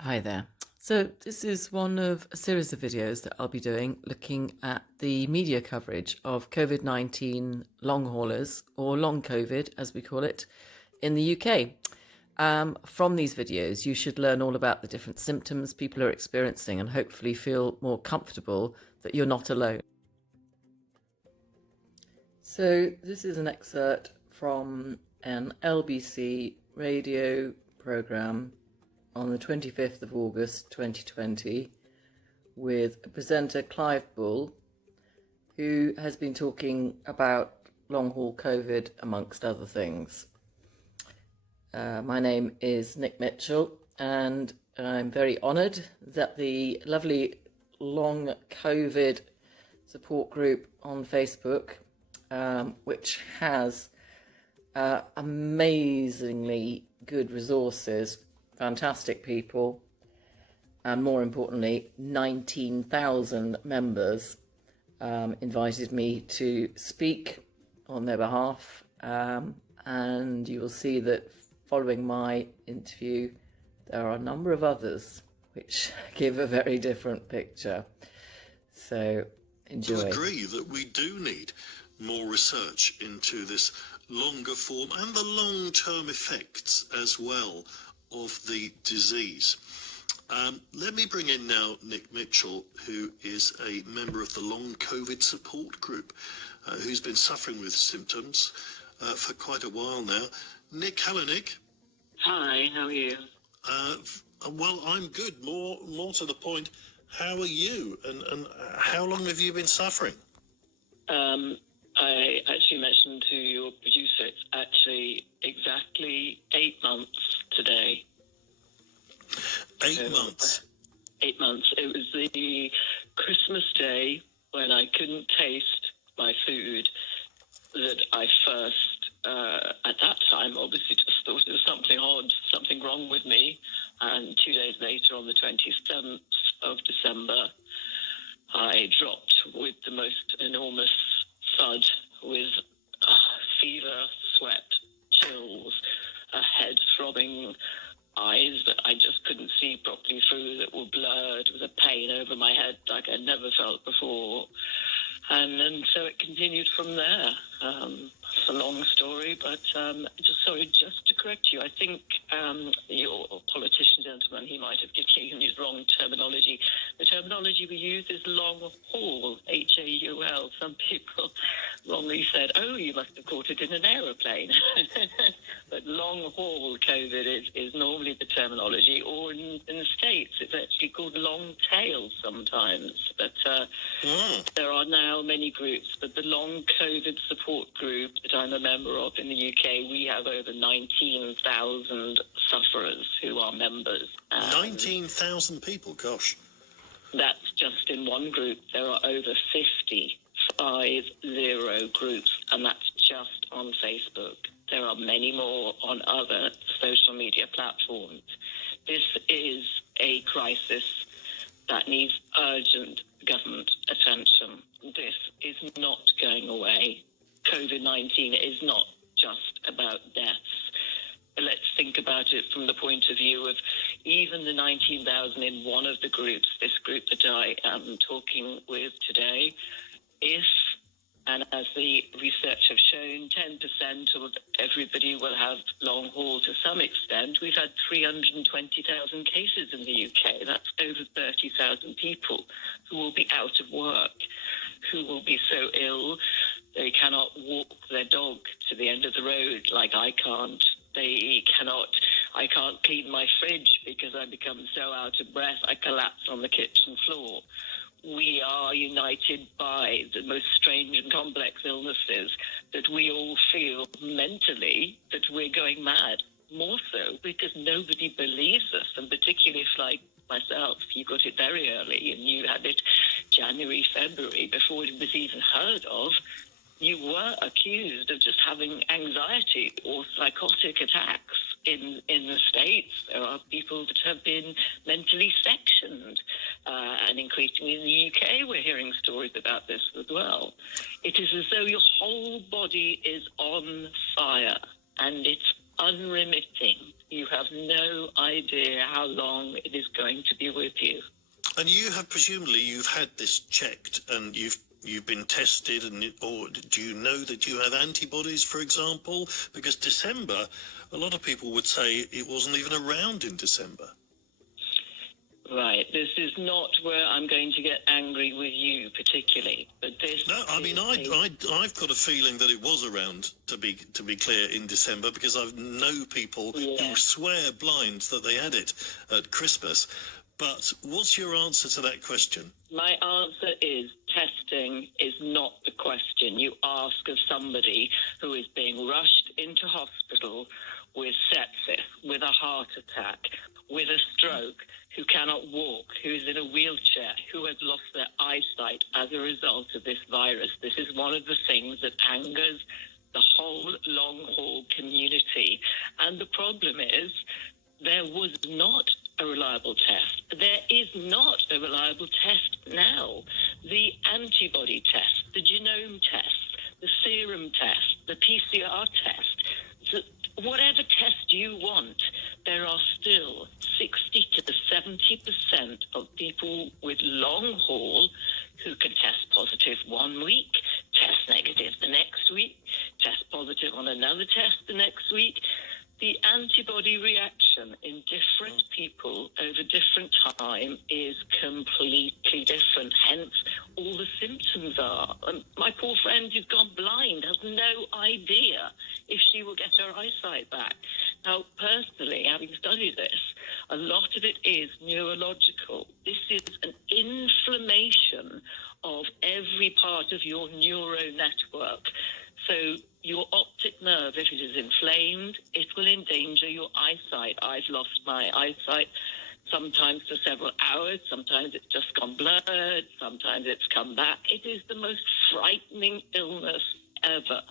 Hi there. So this is one of a series of videos that I'll be doing looking at the media coverage of COVID-19 long haulers, or long COVID as we call it, in the UK. From these videos, you should learn all about the different symptoms people are experiencing and hopefully feel more comfortable that you're not alone. So this is an excerpt from an LBC radio programme on the 25th of August 2020 with presenter Clive Bull, who has been talking about long-haul COVID amongst other things. My name is Nick Mitchell, and I'm very honoured that the lovely long COVID support group on Facebook, which has amazingly good resources, fantastic people, and more importantly, 19,000 members, invited me to speak on their behalf. And you will see that following my interview, there are a number of others which give a very different picture. So enjoy. I agree that we do need more research into this longer form and the long-term effects as well of the disease. Let me bring in now Nick Mitchell, who is a member of the LongCovid support group, who's been suffering with symptoms for quite a while now. Nick, hello, Nick. Hi, how are you? Well, I'm good. More to the point, how are you, and how long have you been suffering? I actually mentioned to your producer, it's actually exactly 8 months today. 8 months? 8 months. It was the Christmas day when I couldn't taste my food that I first, at that time, obviously just thought it was something odd, something wrong with me. And 2 days later, on the 27th of December, I dropped with the most enormous thud, with fever, sweat, chills, a head throbbing, eyes that I just couldn't see properly through, that were blurred, with a pain over my head like I'd never felt before. And so it continued from there. It's a long story, but just to correct you, I think your politician gentleman, he might have given you wrong terminology. The terminology we use is long haul, H-A-U-L. Some people wrongly said, oh, you must have caught it in an aeroplane. But long haul COVID is normally the terminology, or in the States, it's actually called long tail sometimes. But there are now many groups, but the long COVID support group that I'm a member of in the UK, we have over 19,000 sufferers who are members. 19,000 people, gosh. That's just in one group. There are over 50 groups, and that's just on Facebook. There are many more on other social media platforms. This is a crisis that needs urgent government attention. This is not going away. COVID-19 is not just about deaths. Let's think about it from the point of view of even the 19,000 in one of the groups, this group that I am talking with today. If, and as the research have shown, 10% of everybody will have long haul to some extent. We've had 320,000 cases in the UK. That's over 30,000 people who will be out of work, who will be so ill they cannot walk their dog to the end of the road like I can't. I can't clean my fridge because I become so out of breath I collapse on the kitchen floor. We are united by the most strange and complex illnesses that we all feel mentally that we're going mad. More so because nobody believes us, and particularly if, like myself, you got it very early and you had it January, February, before it was even heard of, you were accused of just having anxiety or psychotic attacks. In the States, there are people that have been mentally sectioned, and increasingly in the UK, we're hearing stories about this as well. It is as though your whole body is on fire, and it's unremitting. You have no idea how long it is going to be with you. And you have presumably you've had this checked and you've been tested, or do you know that you have antibodies, for example? Because December, a lot of people would say it wasn't even around in December. Right. This is not where I'm going to get angry with you particularly, but this. No, I mean I've got a feeling that it was around, to be clear, in December, because I know people who swear blind that they had it at Christmas. But what's your answer to that question? My answer is testing is not the question. You ask of somebody who is being rushed into hospital with sepsis, with a heart attack, with a stroke, who cannot walk, who's in a wheelchair, who has lost their eyesight as a result of this virus. This is one of the things that angers the whole long-haul community. And the problem is there was not a reliable test. There is not a reliable test now. The antibody test, the genome test, the serum test, the PCR test, whatever test you want, there are still 60 to 70% of people with long haul who can test positive 1 week, test negative the next week, test positive on another test the next week. The antibody reaction in different people over different time is completely different. Hence, all the symptoms are. My poor friend who's gone blind has no idea if she will get her eyesight back. Now, personally, having studied this, a lot of it is neurological. This is an inflammation of every part of your neural network. So your optic nerve, if it is inflamed, it will endanger your eyesight. I've lost my eyesight sometimes for several hours. Sometimes it's just gone blurred. Sometimes it's come back. It is the most frightening illness ever.